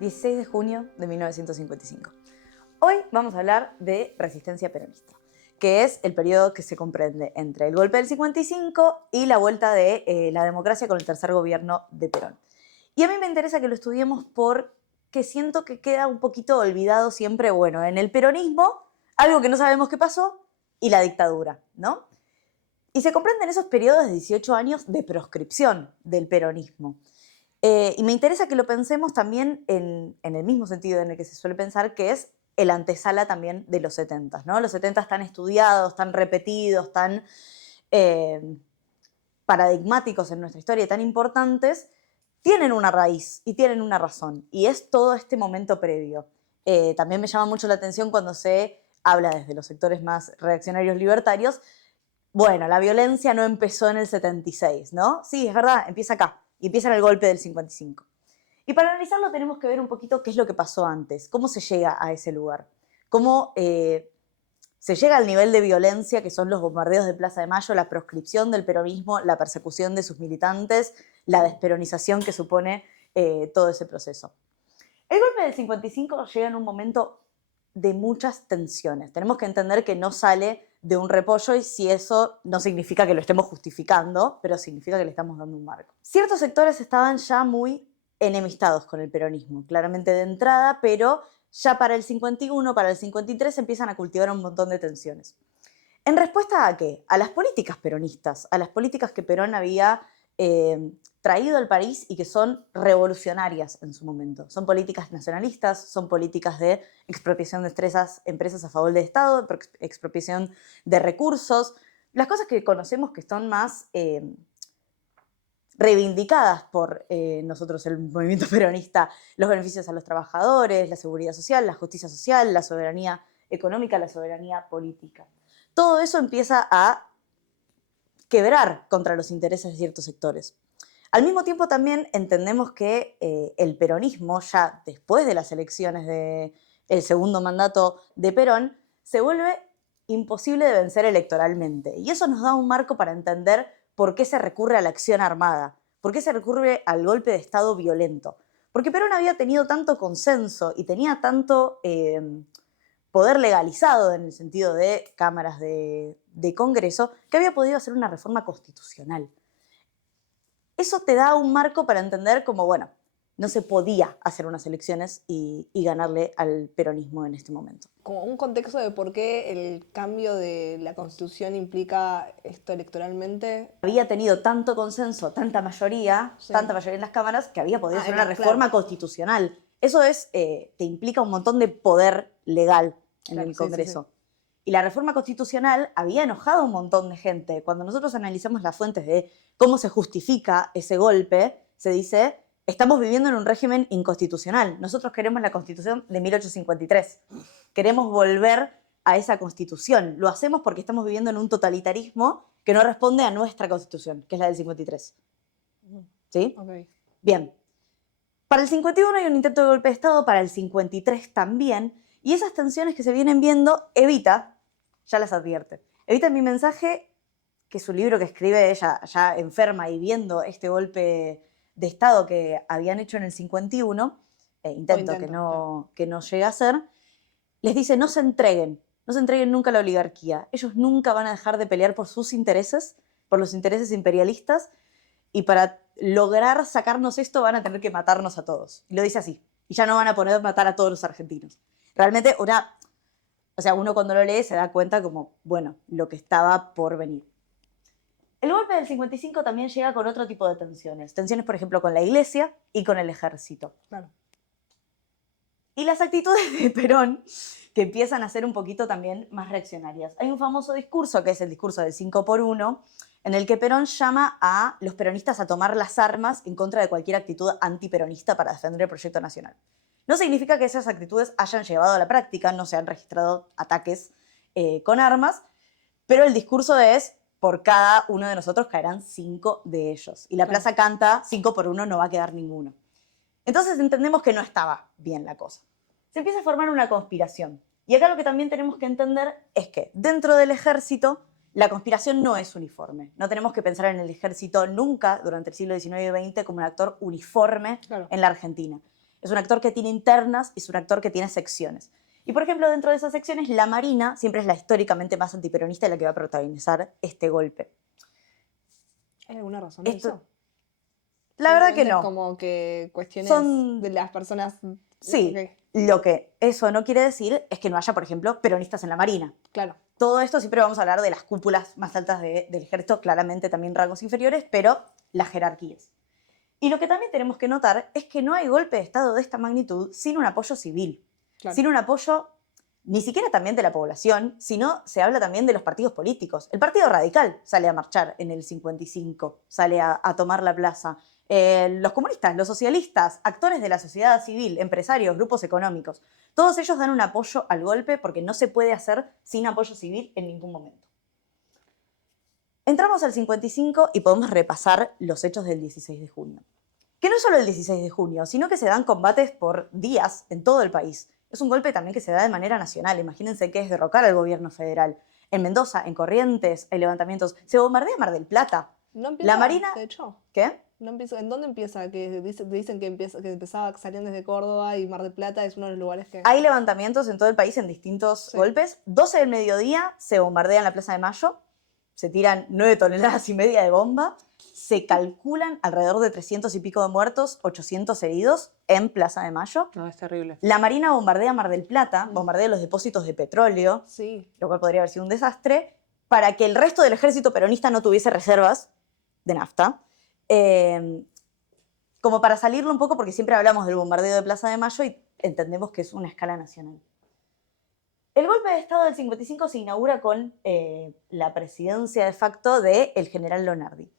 16 de junio de 1955. Hoy vamos a hablar de resistencia peronista, que es el periodo que se comprende entre el golpe del 55 y la vuelta de la democracia con el tercer gobierno de Perón. Y a mí me interesa que lo estudiemos porque siento que queda un poquito olvidado siempre, bueno, en el peronismo, algo que no sabemos qué pasó, y la dictadura, ¿no? Y se comprenden esos periodos de 18 años de proscripción del peronismo. Y me interesa que lo pensemos también en el mismo sentido en el que se suele pensar, que es el antesala también de los 70, ¿no? Los 70 tan estudiados, tan repetidos, tan paradigmáticos en nuestra historia, tan importantes, tienen una raíz y tienen una razón, y es todo este momento previo. También me llama mucho la atención cuando se habla desde los sectores más reaccionarios libertarios. Bueno, la violencia no empezó en el 76, ¿no? Sí, es verdad, empieza acá, y empieza en el golpe del 55. Y para analizarlo tenemos que ver un poquito qué es lo que pasó antes, cómo se llega a ese lugar, cómo se llega al nivel de violencia que son los bombardeos de Plaza de Mayo, la proscripción del peronismo, la persecución de sus militantes, la desperonización que supone todo ese proceso. El golpe del 55 llega en un momento de muchas tensiones. Tenemos que entender que no sale de un repollo, y si eso no significa que lo estemos justificando, pero significa que le estamos dando un marco. Ciertos sectores estaban ya muy enemistados con el peronismo, claramente de entrada, pero ya para el 51, para el 53 empiezan a cultivar un montón de tensiones. ¿En respuesta a qué? A las políticas peronistas, a las políticas que Perón había traído al país y que son revolucionarias en su momento. Son políticas nacionalistas, son políticas de expropiación de empresas a favor del Estado, expropiación de recursos, las cosas que conocemos que son más reivindicadas por nosotros, el movimiento peronista, los beneficios a los trabajadores, la seguridad social, la justicia social, la soberanía económica, la soberanía política. Todo eso empieza a quebrar contra los intereses de ciertos sectores. Al mismo tiempo también entendemos que el peronismo, ya después de las elecciones del segundo mandato de Perón, se vuelve imposible de vencer electoralmente. Y eso nos da un marco para entender por qué se recurre a la acción armada, por qué se recurre al golpe de Estado violento. Porque Perón había tenido tanto consenso y tenía tanto poder legalizado en el sentido de cámaras de Congreso, que había podido hacer una reforma constitucional. Eso te da un marco para entender cómo, bueno, no se podía hacer unas elecciones y ganarle al peronismo en este momento. Como un contexto de por qué el cambio de la Constitución implica esto electoralmente. Había tenido tanto consenso, tanta mayoría en las cámaras, que había podido hacer una reforma constitucional. Eso te implica un montón de poder legal en el Congreso. Sí. Y la reforma constitucional había enojado a un montón de gente. Cuando nosotros analizamos las fuentes de cómo se justifica ese golpe, se dice: estamos viviendo en un régimen inconstitucional. Nosotros queremos la Constitución de 1853. Queremos volver a esa Constitución. Lo hacemos porque estamos viviendo en un totalitarismo que no responde a nuestra Constitución, que es la del 53. ¿Sí? Okay. Bien. Para el 51 hay un intento de golpe de Estado, para el 53 también, y esas tensiones que se vienen viendo, Evita ya las advierte. Evita en Mi mensaje, que es un libro que escribe ella ya enferma y viendo este golpe de Estado que habían hecho en el 51, intento que no llega a ser, les dice: no se entreguen nunca a la oligarquía. Ellos nunca van a dejar de pelear por sus intereses, por los intereses imperialistas, y para lograr sacarnos esto van a tener que matarnos a todos. Y lo dice así. Y ya no van a poder matar a todos los argentinos. Realmente uno cuando lo lee se da cuenta como, bueno, lo que estaba por venir. El golpe del 55 también llega con otro tipo de tensiones. Tensiones, por ejemplo, con la iglesia y con el ejército. Claro. Y las actitudes de Perón, que empiezan a ser un poquito también más reaccionarias. Hay un famoso discurso, que es el discurso del 5x1, en el que Perón llama a los peronistas a tomar las armas en contra de cualquier actitud antiperonista para defender el proyecto nacional. No significa que esas actitudes hayan llevado a la práctica, no se han registrado ataques con armas, pero el discurso es: por cada uno de nosotros caerán 5 de ellos. Y la plaza canta: 5x1 no va a quedar ninguno. Entonces entendemos que no estaba bien la cosa. Se empieza a formar una conspiración. Y acá lo que también tenemos que entender es que dentro del ejército la conspiración no es uniforme. No tenemos que pensar en el ejército nunca durante el siglo XIX y XX como un actor uniforme en la Argentina. Es un actor que tiene internas y es un actor que tiene secciones. Y, por ejemplo, dentro de esas secciones, la Marina siempre es la históricamente más antiperonista y la que va a protagonizar este golpe. ¿Hay alguna razón de eso? La verdad que Simplemente es no. como que cuestiones Son... de las personas... Sí, Ok, lo que eso no quiere decir es que no haya, por ejemplo, peronistas en la Marina. claro. Todo esto siempre vamos a hablar de las cúpulas más altas del ejército, claramente también rangos inferiores, pero las jerarquías. Y lo que también tenemos que notar es que no hay golpe de Estado de esta magnitud sin un apoyo civil, Claro. sin un apoyo ni siquiera también de la población, sino se habla también de los partidos políticos. El Partido Radical sale a marchar en el 55, sale a tomar la plaza. Los comunistas, los socialistas, actores de la sociedad civil, empresarios, grupos económicos, todos ellos dan un apoyo al golpe porque no se puede hacer sin apoyo civil en ningún momento. Entramos al 55 y podemos repasar los hechos del 16 de junio. Que no es solo el 16 de junio, sino que se dan combates por días en todo el país. Es un golpe también que se da de manera nacional. Imagínense que es derrocar al gobierno federal. En Mendoza, en Corrientes, hay levantamientos. Se bombardea Mar del Plata. No empieza, La Marina... de hecho. ¿Qué? No empieza, ¿en dónde empieza? Que dicen que, que empezaba, salían desde Córdoba y Mar del Plata es uno de los lugares que... Hay levantamientos en todo el país en distintos golpes. 12 del mediodía se bombardean la Plaza de Mayo. Se tiran 9 toneladas y media de bomba. Se calculan alrededor de 300 y pico de muertos, 800 heridos en Plaza de Mayo. No, es terrible. La Marina bombardea Mar del Plata, bombardea los depósitos de petróleo, Sí. lo cual podría haber sido un desastre, para que el resto del ejército peronista no tuviese reservas de nafta. Como para salirlo un poco, porque siempre hablamos del bombardeo de Plaza de Mayo y entendemos que es una escala nacional. El golpe de Estado del 55 se inaugura con la presidencia de facto del general Lonardi,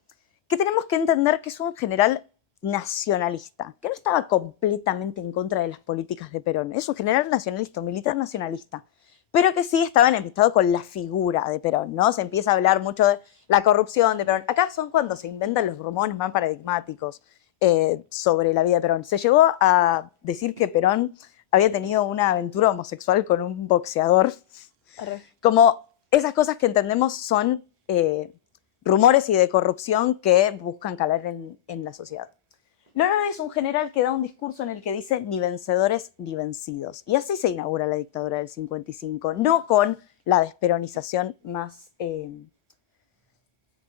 que tenemos que entender que es un general nacionalista, que no estaba completamente en contra de las políticas de Perón. Es un general nacionalista, un militar nacionalista, pero que sí estaba enemistado con la figura de Perón, ¿no? Se empieza a hablar mucho de la corrupción de Perón. Acá son cuando se inventan los rumores más paradigmáticos sobre la vida de Perón. Se llegó a decir que Perón había tenido una aventura homosexual con un boxeador. Como esas cosas que entendemos son rumores y de corrupción que buscan calar en la sociedad. Lonardi es un general que da un discurso en el que dice ni vencedores ni vencidos. Y así se inaugura la dictadura del 55, no con la desperonización más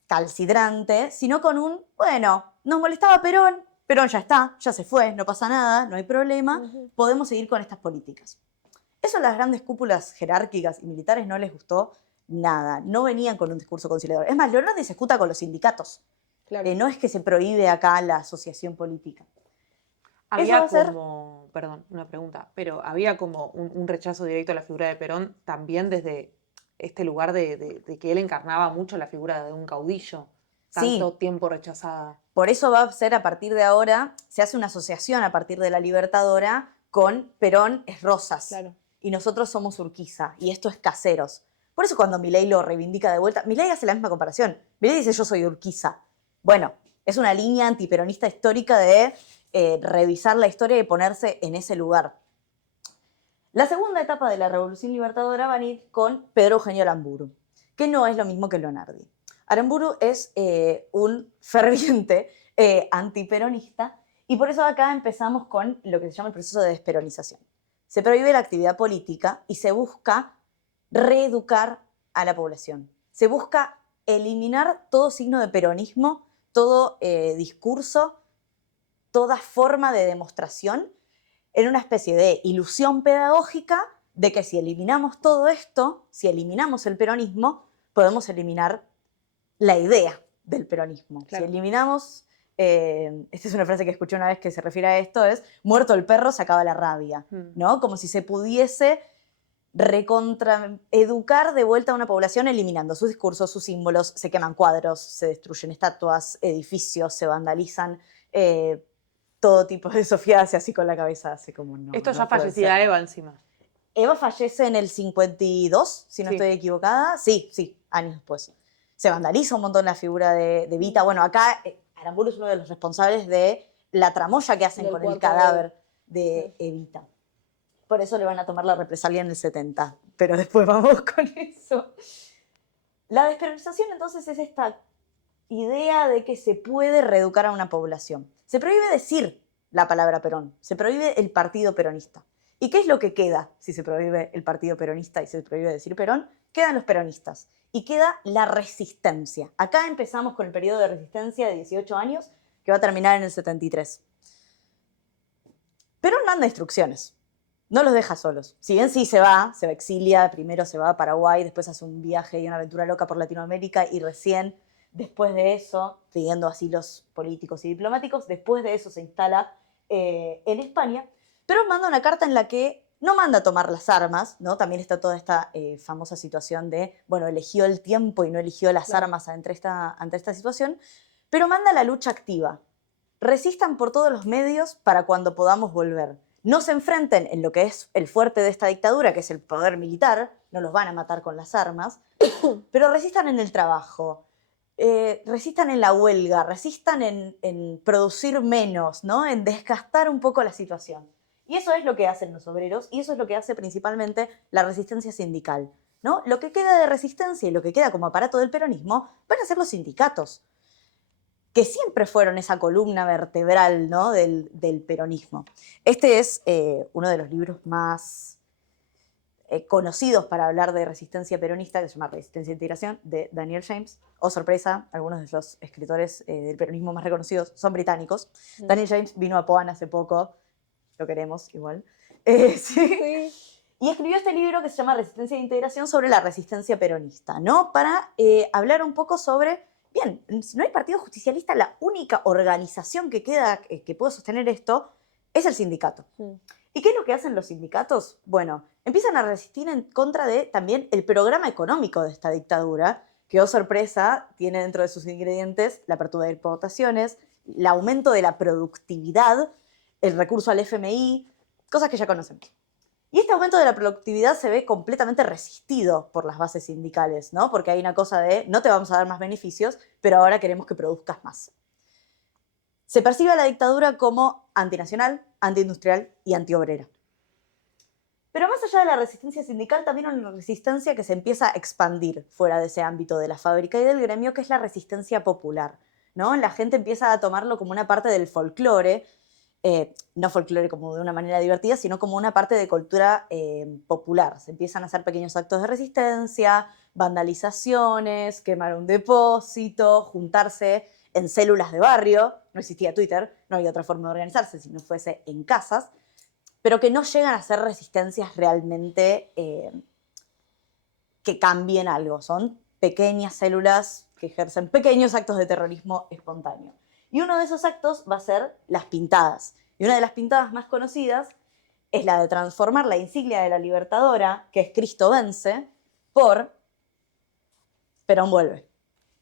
calcidrante, sino con un, bueno, nos molestaba Perón, Perón ya está, ya se fue, no pasa nada, no hay problema, podemos seguir con estas políticas. Eso a las grandes cúpulas jerárquicas y militares no les gustó nada, no venían con un discurso conciliador. Es más, Lonardi se junta con los sindicatos. Claro. No es que se prohíbe acá la asociación política. Había como, perdón, una pregunta, pero había como un rechazo directo a la figura de Perón también desde este lugar de que él encarnaba mucho la figura de un caudillo, tanto tiempo rechazada. Por eso va a ser a partir de ahora, se hace una asociación a partir de la Libertadora con Perón es Rosas. Claro. Y nosotros somos Urquiza, y esto es Caseros. Por eso cuando Milei lo reivindica de vuelta, Milei hace la misma comparación. Milei dice yo soy Urquiza. Bueno, es una línea antiperonista histórica de revisar la historia y ponerse en ese lugar. La segunda etapa de la Revolución Libertadora va a ir con Pedro Eugenio Aramburu, que no es lo mismo que Lonardi. Aramburu es un ferviente antiperonista y por eso acá empezamos con lo que se llama el proceso de desperonización. Se prohíbe la actividad política y se busca reeducar a la población. Se busca eliminar todo signo de peronismo, todo discurso, toda forma de demostración en una especie de ilusión pedagógica de que si eliminamos todo esto, si eliminamos el peronismo, podemos eliminar la idea del peronismo. Claro. Si eliminamos, esta es una frase que escuché una vez que se refiere a esto, es muerto el perro se acaba la rabia, ¿no? Como si se pudiese recontraeducar de vuelta a una población eliminando sus discursos, sus símbolos, se queman cuadros, se destruyen estatuas, edificios, se vandalizan, todo tipo de Sofía hace así con la cabeza, hace como no. Esto no ya puede fallecía ser. Eva encima. Eva fallece en el 52, si no Sí. estoy equivocada. Sí, años después. Se vandaliza un montón la figura de Evita. Bueno, acá Aramburu es uno de los responsables de la tramoya que hacen Del con el cuerpo cadáver de Evita. Por eso le van a tomar la represalia en el 70. Pero después vamos con eso. La despenalización entonces es esta idea de que se puede reeducar a una población. Se prohíbe decir la palabra Perón, se prohíbe el partido peronista. ¿Y qué es lo que queda si se prohíbe el partido peronista y se prohíbe decir Perón? Quedan los peronistas y queda la resistencia. Acá empezamos con el periodo de resistencia de 18 años que va a terminar en el 73. Perón manda instrucciones, no los deja solos. Si bien sí se va exilia, primero se va a Paraguay, después hace un viaje y una aventura loca por Latinoamérica y recién después de eso, pidiendo asilos políticos y diplomáticos, después de eso se instala en España. Perón manda una carta en la que no manda a tomar las armas, ¿no? También está toda esta famosa situación de, bueno, eligió el tiempo y no eligió las armas ante esta situación, pero manda la lucha activa. Resistan por todos los medios para cuando podamos volver. No se enfrenten en lo que es el fuerte de esta dictadura, que es el poder militar, no los van a matar con las armas, pero resistan en el trabajo, resistan en la huelga, resistan en producir menos, ¿no? En desgastar un poco la situación. Y eso es lo que hacen los obreros y eso es lo que hace principalmente la resistencia sindical, ¿no? Lo que queda de resistencia y lo que queda como aparato del peronismo van a ser los sindicatos, que siempre fueron esa columna vertebral, ¿no? del peronismo. Este es uno de los libros más conocidos para hablar de resistencia peronista, que se llama Resistencia e Integración, de Daniel James. Oh, sorpresa, algunos de los escritores del peronismo más reconocidos son británicos. Daniel James vino a Poan hace poco, lo queremos igual. Sí. Y escribió este libro que se llama Resistencia e Integración sobre la resistencia peronista, ¿no? Para hablar un poco sobre, bien, si no hay partido justicialista, la única organización que queda, que puede sostener esto, es el sindicato. ¿Y qué es lo que hacen los sindicatos? Bueno, empiezan a resistir en contra de también el programa económico de esta dictadura, que, oh sorpresa, tiene dentro de sus ingredientes la apertura de exportaciones, el aumento de la productividad, el recurso al FMI, cosas que ya conocemos. Y este aumento de la productividad se ve completamente resistido por las bases sindicales, ¿no? Porque hay una cosa de, no te vamos a dar más beneficios, pero ahora queremos que produzcas más. Se percibe a la dictadura como antinacional, antiindustrial y antiobrera. Pero más allá de la resistencia sindical, también hay una resistencia que se empieza a expandir fuera de ese ámbito de la fábrica y del gremio, que es la resistencia popular, ¿no? La gente empieza a tomarlo como una parte del folclore, no folclore como de una manera divertida, sino como una parte de cultura popular. Se empiezan a hacer pequeños actos de resistencia, vandalizaciones, quemar un depósito, juntarse en células de barrio. No existía Twitter, no había otra forma de organizarse si no fuese en casas, pero que no llegan a ser resistencias realmente que cambien algo. Son pequeñas células que ejercen pequeños actos de terrorismo espontáneo. Y uno de esos actos va a ser las pintadas. Y una de las pintadas más conocidas es la de transformar la insignia de la Libertadora, que es Cristo vence, por Perón vuelve.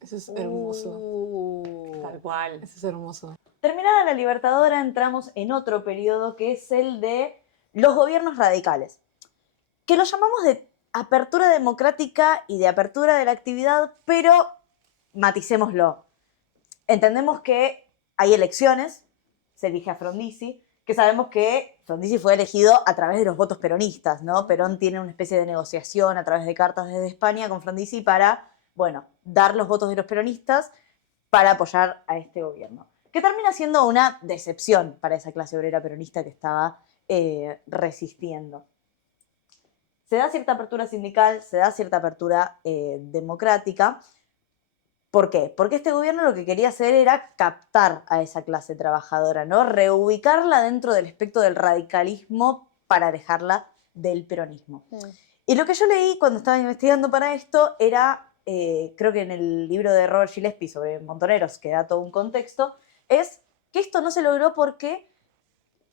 Eso es hermoso. Tal cual. Eso es hermoso. Terminada la Libertadora, entramos en otro periodo que es el de los gobiernos radicales, que lo llamamos de apertura democrática y de apertura de la actividad, pero maticémoslo. Entendemos que hay elecciones, se elige a Frondizi, que sabemos que Frondizi fue elegido a través de los votos peronistas, ¿no? Perón tiene una especie de negociación a través de cartas desde España con Frondizi para, bueno, dar los votos de los peronistas para apoyar a este gobierno, que termina siendo una decepción para esa clase obrera peronista que estaba resistiendo. Se da cierta apertura sindical, se da cierta apertura democrática. ¿Por qué? Porque este gobierno lo que quería hacer era captar a esa clase trabajadora, ¿no? Reubicarla dentro del espectro del radicalismo para alejarla del peronismo. Y lo que yo leí cuando estaba investigando para esto era, creo que en el libro de Robert Gillespie sobre Montoneros, que da todo un contexto, es que esto no se logró porque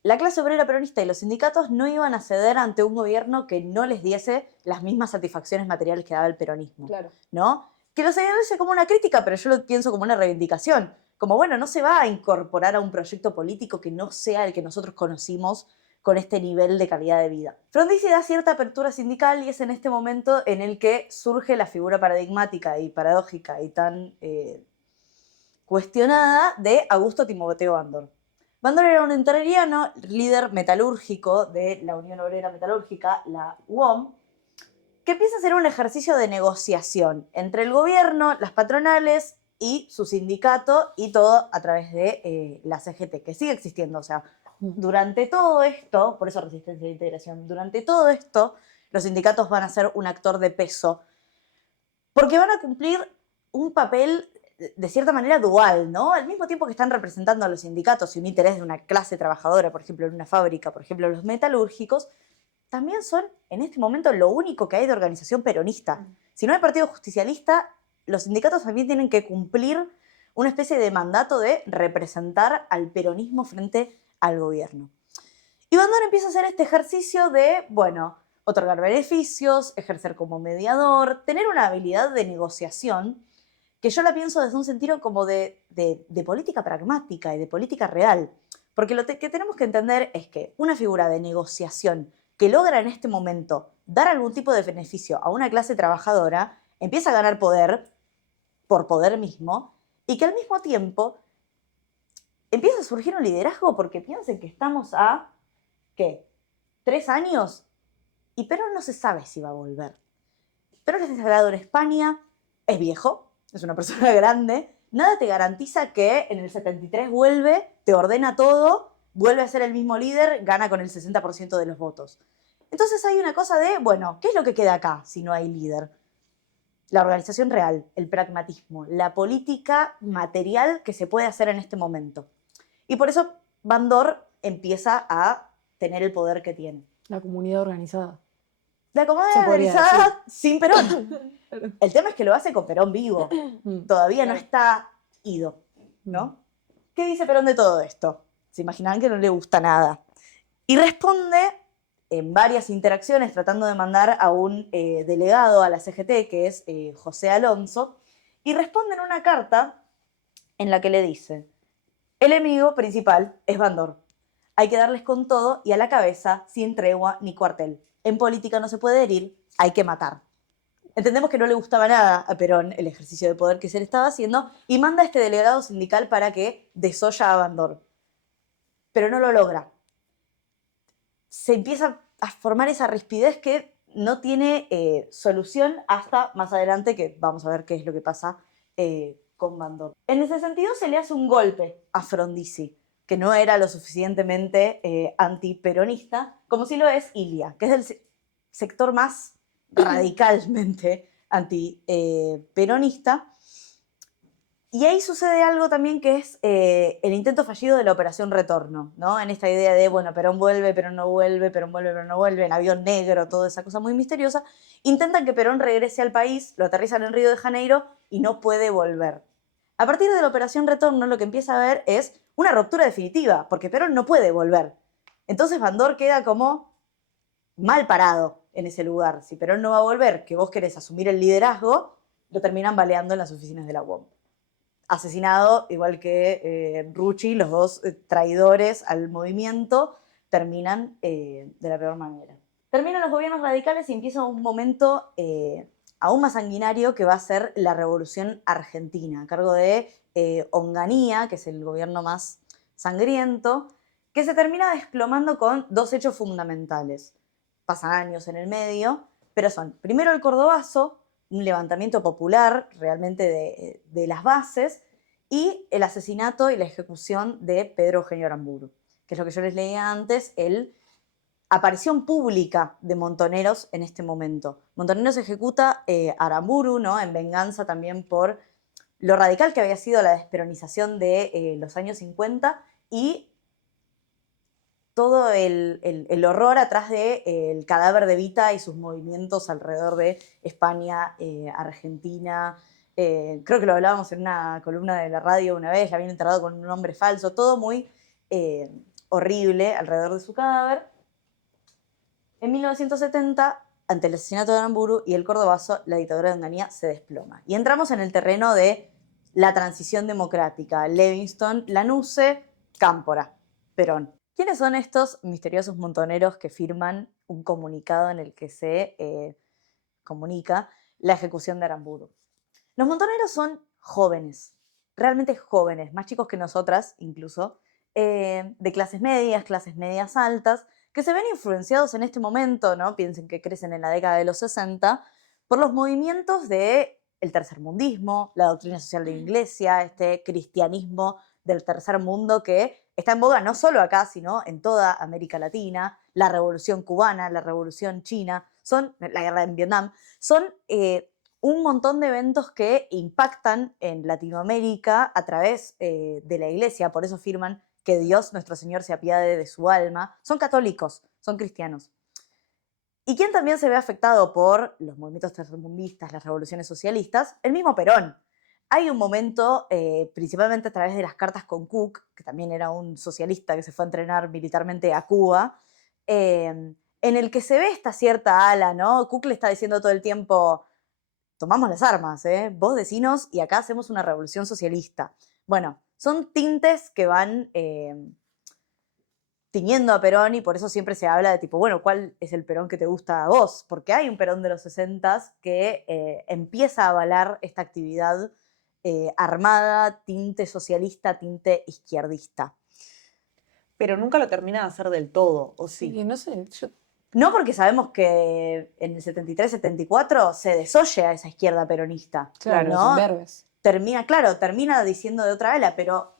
la clase obrera peronista y los sindicatos no iban a ceder ante un gobierno que no les diese las mismas satisfacciones materiales que daba el peronismo, Claro. ¿no? Que lo señalase como una crítica, pero yo lo pienso como una reivindicación. Como, bueno, no se va a incorporar a un proyecto político que no sea el que nosotros conocimos con este nivel de calidad de vida. Frondizi da cierta apertura sindical y es en este momento en el que surge la figura paradigmática y paradójica y tan cuestionada de Augusto Timoteo Bandor. Bandor era un entrerriano, líder metalúrgico de la Unión Obrera Metalúrgica, la UOM, que empieza a hacer un ejercicio de negociación entre el gobierno, las patronales y su sindicato, y todo a través de la CGT, que sigue existiendo. O sea, durante todo esto, por eso resistencia e integración, durante todo esto, los sindicatos van a ser un actor de peso, porque van a cumplir un papel de cierta manera dual, ¿no? Al mismo tiempo que están representando a los sindicatos y un interés de una clase trabajadora, por ejemplo, en una fábrica, por ejemplo, los metalúrgicos, también son, en este momento, lo único que hay de organización peronista. Si no hay partido justicialista, los sindicatos también tienen que cumplir una especie de mandato de representar al peronismo frente al gobierno. Y Bandor empieza a hacer este ejercicio de, bueno, otorgar beneficios, ejercer como mediador, tener una habilidad de negociación, que yo la pienso desde un sentido como de política pragmática y de política real. Porque lo que tenemos que entender es que una figura de negociación que logra en este momento dar algún tipo de beneficio a una clase trabajadora, empieza a ganar poder por poder mismo, y que al mismo tiempo empieza a surgir un liderazgo, porque piensen que estamos a, ¿qué? 3 años, y Perón no se sabe si va a volver. Perón es instalado en España, es viejo, es una persona grande, nada te garantiza que en el 73 vuelve, te ordena todo, vuelve a ser el mismo líder, gana con el 60% de los votos. Entonces hay una cosa de, bueno, ¿qué es lo que queda acá si no hay líder? La organización real, el pragmatismo, la política material que se puede hacer en este momento. Y por eso Bandor empieza a tener el poder que tiene. La comunidad organizada. La comunidad organizada sin Perón. El tema es que lo hace con Perón vivo. Todavía no está ido, ¿no? ¿Qué dice Perón de todo esto? Se imaginarán que no le gusta nada. Y responde en varias interacciones tratando de mandar a un delegado a la CGT, que es José Alonso, y responde en una carta en la que le dice: el enemigo principal es Bandor. Hay que darles con todo y a la cabeza, sin tregua ni cuartel. En política no se puede herir, hay que matar. Entendemos que no le gustaba nada a Perón el ejercicio de poder que se le estaba haciendo y manda a este delegado sindical para que desoya a Bandor. Pero no lo logra. Se empieza a formar esa rispidez que no tiene solución hasta más adelante, que vamos a ver qué es lo que pasa con Bandor. En ese sentido se le hace un golpe a Frondizi, que no era lo suficientemente antiperonista, como si lo es Ilia, que es el sector más radicalmente antiperonista. Y ahí sucede algo también que es el intento fallido de la Operación Retorno, ¿no? En esta idea de, bueno, Perón vuelve, Perón no vuelve, Perón vuelve, Perón no vuelve, en avión negro, toda esa cosa muy misteriosa. Intentan que Perón regrese al país, lo aterrizan en Río de Janeiro y no puede volver. A partir de la Operación Retorno lo que empieza a haber es una ruptura definitiva, porque Perón no puede volver. Entonces Bandor queda como mal parado en ese lugar. Si Perón no va a volver, que vos querés asumir el liderazgo, lo terminan baleando en las oficinas de la UOM. Asesinado, igual que Rucci, los dos traidores al movimiento, terminan de la peor manera. Terminan los gobiernos radicales y empieza un momento aún más sanguinario que va a ser la Revolución Argentina, a cargo de Onganía, que es el gobierno más sangriento, que se termina desplomando con 2 hechos fundamentales. Pasan años en el medio, pero son, primero el Cordobazo, un levantamiento popular realmente de las bases, y el asesinato y la ejecución de Pedro Eugenio Aramburu, que es lo que yo les leía antes, la aparición pública de Montoneros en este momento. Montoneros ejecuta a Aramburu, ¿no? En venganza también por lo radical que había sido la desperonización de los años 50 y todo el horror atrás del cadáver de Evita y sus movimientos alrededor de España, Argentina. Creo que lo hablábamos en una columna de la radio una vez, la habían enterrado con un nombre falso, todo muy horrible alrededor de su cadáver. En 1970, ante el asesinato de Aramburu y el Cordobazo, la dictadura de Onganía se desploma. Y entramos en el terreno de la transición democrática. Levingston, Lanusse, Cámpora, Perón. ¿Quiénes son estos misteriosos montoneros que firman un comunicado en el que se comunica la ejecución de Aramburu? Los montoneros son jóvenes, realmente jóvenes, más chicos que nosotras incluso, de clases medias altas, que se ven influenciados en este momento, ¿no? Piensen que crecen en la década de los 60, por los movimientos del tercermundismo, la doctrina social de la Iglesia, este cristianismo del tercer mundo que está en boga no solo acá, sino en toda América Latina, la Revolución Cubana, la Revolución China, la guerra en Vietnam, son un montón de eventos que impactan en Latinoamérica a través de la iglesia, por eso afirman que Dios, nuestro Señor, se apiade de su alma. Son católicos, son cristianos. ¿Y quién también se ve afectado por los movimientos tercermundistas, las revoluciones socialistas? El mismo Perón. Hay un momento, principalmente a través de las cartas con Cook, que también era un socialista que se fue a entrenar militarmente a Cuba, en el que se ve esta cierta ala, ¿no? Cook le está diciendo todo el tiempo, tomamos las armas, vos decinos y acá hacemos una revolución socialista. Bueno, son tintes que van tiñendo a Perón y por eso siempre se habla de tipo, bueno, ¿cuál es el Perón que te gusta a vos? Porque hay un Perón de los 60s que empieza a avalar esta actividad armada, tinte socialista, tinte izquierdista. Pero nunca lo termina de hacer del todo, ¿o sí? Sí, no sé, No, porque sabemos que en el 73-74 se desoye a esa izquierda peronista. claro, ¿no? los imberbes. Termina diciendo de otra ala, pero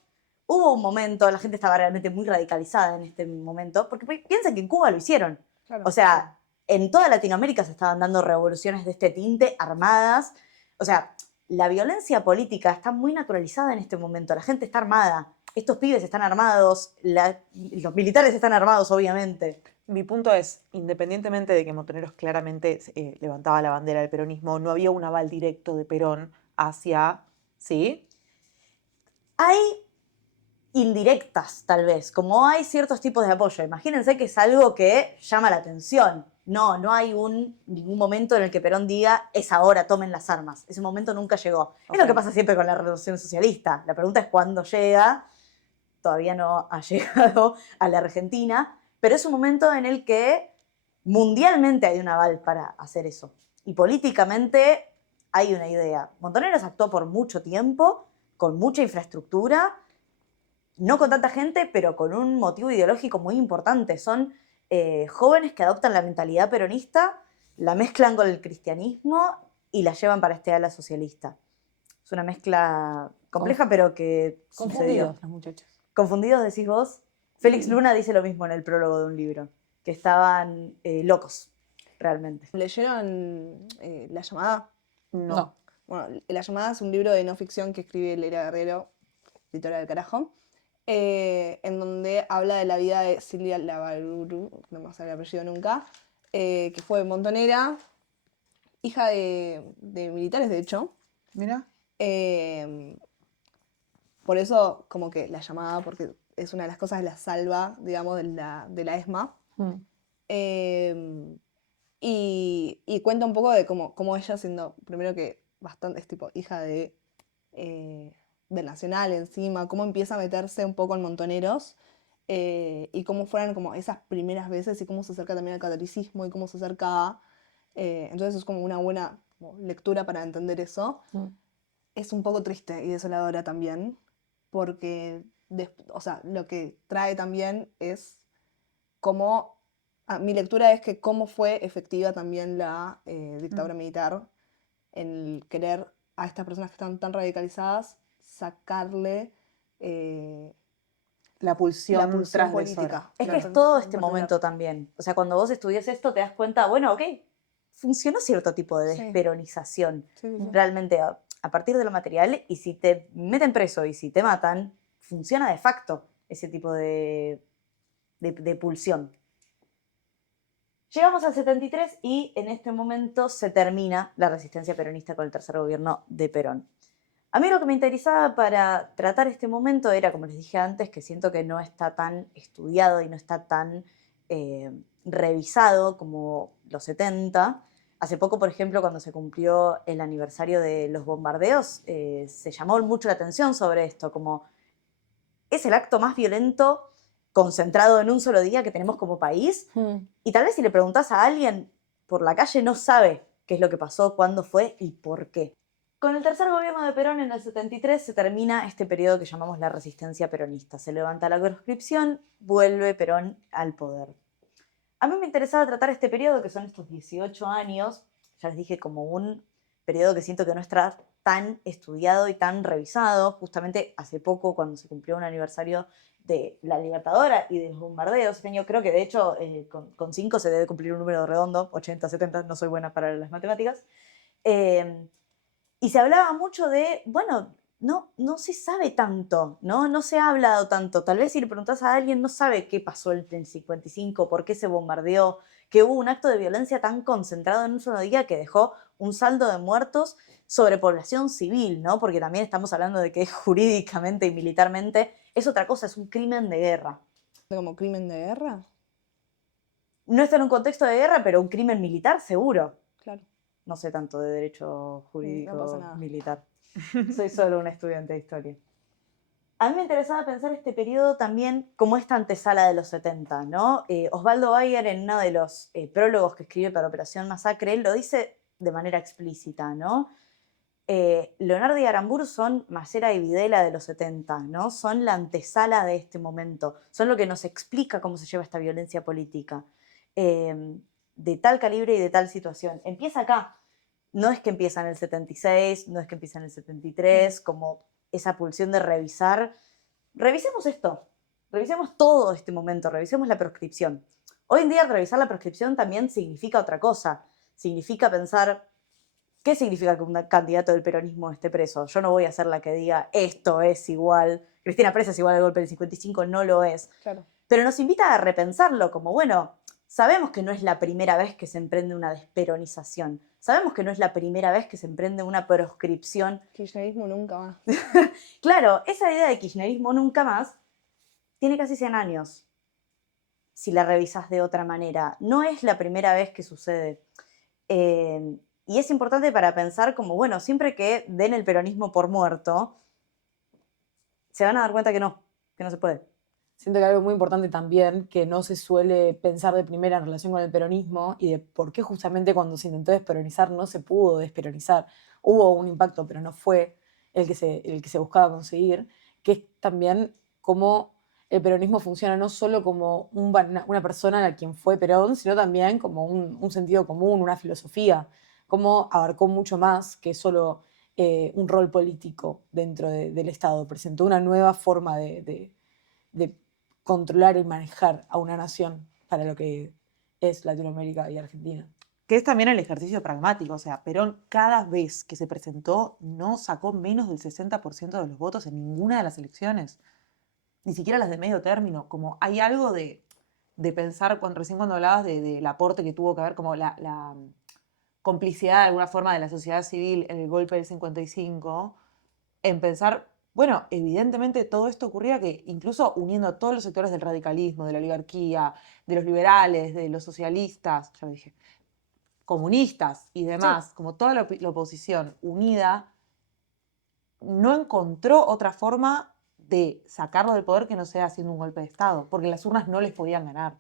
hubo un momento, la gente estaba realmente muy radicalizada en este momento, porque piensen que en Cuba lo hicieron. Claro. O sea, en toda Latinoamérica se estaban dando revoluciones de este tinte, armadas. O sea, la violencia política está muy naturalizada en este momento, la gente está armada, estos pibes están armados, los militares están armados, obviamente. Mi punto es, independientemente de que Montoneros claramente levantaba la bandera del peronismo, no había un aval directo de Perón hacia, ¿sí? Hay indirectas, tal vez, como hay ciertos tipos de apoyo. Imagínense que es algo que llama la atención. No hay ningún momento en el que Perón diga, es ahora, tomen las armas. Ese momento nunca llegó. Es lo que pasa siempre con la revolución socialista. La pregunta es cuándo llega. Todavía no ha llegado a la Argentina, pero es un momento en el que mundialmente hay un aval para hacer eso. Y políticamente hay una idea. Montoneros actuó por mucho tiempo, con mucha infraestructura, no con tanta gente, pero con un motivo ideológico muy importante. Son jóvenes que adoptan la mentalidad peronista, la mezclan con el cristianismo y la llevan para este ala socialista. Es una mezcla compleja, pero que sucedió. Confundidos los muchachos. ¿Confundidos decís vos? Félix Luna dice lo mismo en el prólogo de un libro, que estaban locos, realmente. ¿Leyeron La llamada? No. Bueno, La llamada es un libro de no ficción que escribe Leila Guerrero, editora del carajo, en donde habla de la vida de Silvia Lavaruru, no me sale el apellido nunca, que fue montonera, hija de militares, de hecho. Mira. Por eso, como que La llamada, porque es una de las cosas que la salva, digamos, de la ESMA. Y cuenta un poco de cómo ella, siendo, primero que bastante, es tipo hija del Nacional encima, cómo empieza a meterse un poco en Montoneros, y cómo fueron como esas primeras veces y cómo se acerca también al catolicismo y cómo se acercaba. Entonces es como una buena lectura para entender eso. Es un poco triste y desoladora también, porque o sea, lo que trae también es cómo, mi lectura es que cómo fue efectiva también la dictadura militar en el querer a estas personas que están tan radicalizadas sacarle la pulsión política. Es que es todo este momento también. O sea, cuando vos estudias esto te das cuenta, bueno, ok, funcionó cierto tipo de desperonización. Sí. Realmente, a partir de lo material, y si te meten preso y si te matan, funciona de facto ese tipo de pulsión. Llegamos al 73 y en este momento se termina la resistencia peronista con el tercer gobierno de Perón. A mí lo que me interesaba para tratar este momento era, como les dije antes, que siento que no está tan estudiado y no está tan revisado como los 70. Hace poco, por ejemplo, cuando se cumplió el aniversario de los bombardeos, se llamó mucho la atención sobre esto, como es el acto más violento concentrado en un solo día que tenemos como país. Y tal vez si le preguntás a alguien por la calle no sabe qué es lo que pasó, cuándo fue y por qué. Con el tercer gobierno de Perón en el 73 se termina este periodo que llamamos la resistencia peronista. Se levanta la proscripción, vuelve Perón al poder. A mí me interesaba tratar este periodo, que son estos 18 años, ya les dije, como un periodo que siento que no está tan estudiado y tan revisado. Justamente hace poco, cuando se cumplió un aniversario de la Libertadora y de los bombardeos. Este año creo que de hecho con 5 se debe cumplir un número redondo, 80, 70, no soy buena para las matemáticas. Y se hablaba mucho de, bueno, no se sabe tanto, no se ha hablado tanto. Tal vez si le preguntás a alguien no sabe qué pasó el 55, por qué se bombardeó, que hubo un acto de violencia tan concentrado en un solo día que dejó un saldo de muertos sobre población civil, ¿no? Porque también estamos hablando de que jurídicamente y militarmente es otra cosa, es un crimen de guerra. ¿Como crimen de guerra? No está en un contexto de guerra, pero un crimen militar seguro. Claro. No sé tanto de derecho jurídico No pasa nada. militar. Soy solo una estudiante de historia. A mí me interesaba pensar este periodo también como esta antesala de los 70, ¿no? Osvaldo Bayer, en uno de los prólogos que escribe para Operación Masacre, él lo dice de manera explícita, ¿no? Leonardo y Aramburu son Masera y Videla de los 70, ¿no? Son la antesala de este momento, son lo que nos explica cómo se lleva esta violencia política, de tal calibre y de tal situación. Empieza acá, no es que empieza en el 76, no es que empieza en el 73, como esa pulsión de revisar. Revisemos esto, revisemos todo este momento, revisemos la proscripción. Hoy en día revisar la proscripción también significa otra cosa, significa pensar... ¿Qué significa que un candidato del peronismo esté preso? Yo no voy a ser la que diga esto es igual, Cristina Presa es igual al golpe del 55, no lo es. Claro. Pero nos invita a repensarlo como, bueno, sabemos que no es la primera vez que se emprende una desperonización, sabemos que no es la primera vez que se emprende una proscripción. Kirchnerismo nunca más. Claro, esa idea de kirchnerismo nunca más tiene casi 100 años, si la revisas de otra manera. No es la primera vez que sucede. Y es importante para pensar como, bueno, siempre que den el peronismo por muerto, se van a dar cuenta que no se puede. Siento que algo muy importante también, que no se suele pensar de primera en relación con el peronismo y de por qué justamente cuando se intentó desperonizar no se pudo desperonizar. Hubo un impacto, pero no fue el que se buscaba conseguir, que es también cómo el peronismo funciona no solo como una persona a quien fue Perón, sino también como un sentido común, una filosofía, cómo abarcó mucho más que solo un rol político dentro del Estado. Presentó una nueva forma de controlar y manejar a una nación para lo que es Latinoamérica y Argentina. Que es también el ejercicio pragmático, o sea, Perón cada vez que se presentó no sacó menos del 60% de los votos en ninguna de las elecciones, ni siquiera las de medio término, como hay algo de pensar, recién cuando hablabas del aporte que tuvo que haber, como la complicidad de alguna forma de la sociedad civil en el golpe del 55, en pensar, bueno, evidentemente todo esto ocurría que incluso uniendo a todos los sectores del radicalismo, de la oligarquía, de los liberales, de los socialistas, ya lo dije, comunistas y demás, como toda la oposición unida, no encontró otra forma de sacarlo del poder que no sea haciendo un golpe de Estado, porque las urnas no les podían ganar.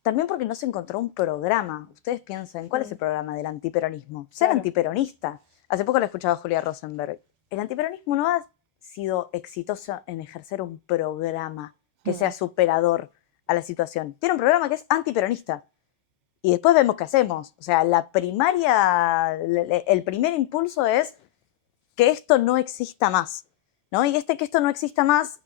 También porque no se encontró un programa. Ustedes piensen, ¿cuál es el programa del antiperonismo? Ser antiperonista. Hace poco le escuchaba a Julia Rosenberg. El antiperonismo no ha sido exitoso en ejercer un programa que sea superador a la situación. Tiene un programa que es antiperonista. Y después vemos qué hacemos. O sea, el primer impulso es que esto no exista más, ¿no? Y que esto no exista más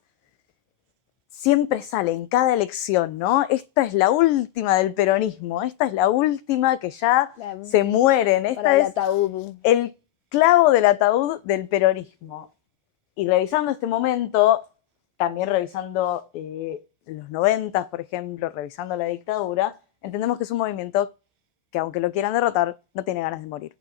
siempre sale en cada elección, ¿no? Esta es la última del peronismo, esta es la última que ya se mueren, esta es el clavo del ataúd del peronismo. Y revisando este momento, también revisando los 90, por ejemplo, revisando la dictadura, entendemos que es un movimiento que aunque lo quieran derrotar, no tiene ganas de morir.